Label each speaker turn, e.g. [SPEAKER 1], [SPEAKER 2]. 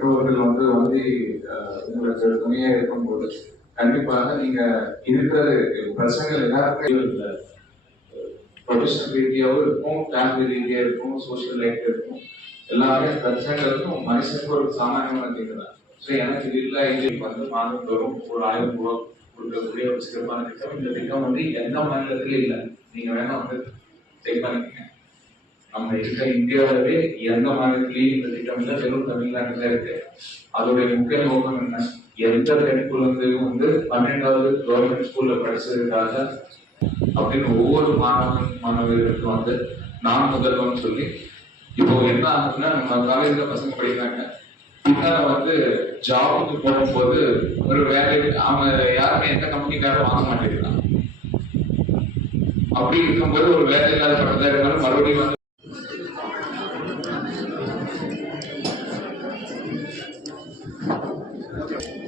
[SPEAKER 1] பெற்றோர்கள் வந்து வந்து உங்களுக்கு துணையா இருக்கும்போது கண்டிப்பாக நீங்க இருக்கிற பிரச்சனைகள் எல்லாருக்கும் இல்லை. ப்ரொஃபஷனல் ரீதியாகவும் இருக்கும் ஃபேமிலி ரீதியாக இருக்கும் சோஷியல் லைஃப் இருக்கும். எல்லாமே பிரச்சனைகளுக்கும் மனுஷனுக்கு ஒரு சாமானியமான தீர்வு தான் ஸோ எனக்கு இது இல்லை இது வந்து மாதந்தோறும் ஒரு ஆயிரம் ரூபாய் கொடுக்கக்கூடிய ஒரு சிறப்பான திட்டம். இந்த திட்டம் வந்து எந்த மாநிலத்திலும் இல்லை. நீங்க வேணா வந்து செக் பண்ணிக்கங்க. நம்ம இருக்க இந்தியாவிலே எந்த மாநிலத்திலையும் இந்த திட்டம் இல்லை வெறும் தமிழ்நாட்டில் இருக்கு. அதோடைய முக்கிய நோக்கம் என்ன? எந்த பெண் குழந்தையும் வந்து பன்னெண்டாவது கவர்மெண்ட் ஸ்கூல்ல படிச்சதுக்காக அப்படின்னு ஒவ்வொரு மாணவன் மாணவர்களுக்கும் வந்து நான் முதல்வன் சொல்லி இப்போ என்ன ஆகுதுன்னா நம்ம காலேஜ்ல பசங்க படிக்கிறாங்க. பின்னால வந்து ஜாபுக்கு போகும்போது ஒரு வேலை அவங்க யாருமே எந்த கம்பெனிக்காரும் வாங்க மாட்டேங்கிறாங்க. அப்படி இருக்கும்போது ஒரு வேலை இல்லாத படத்தை இருந்தாலும் மறுபடியும் வந்து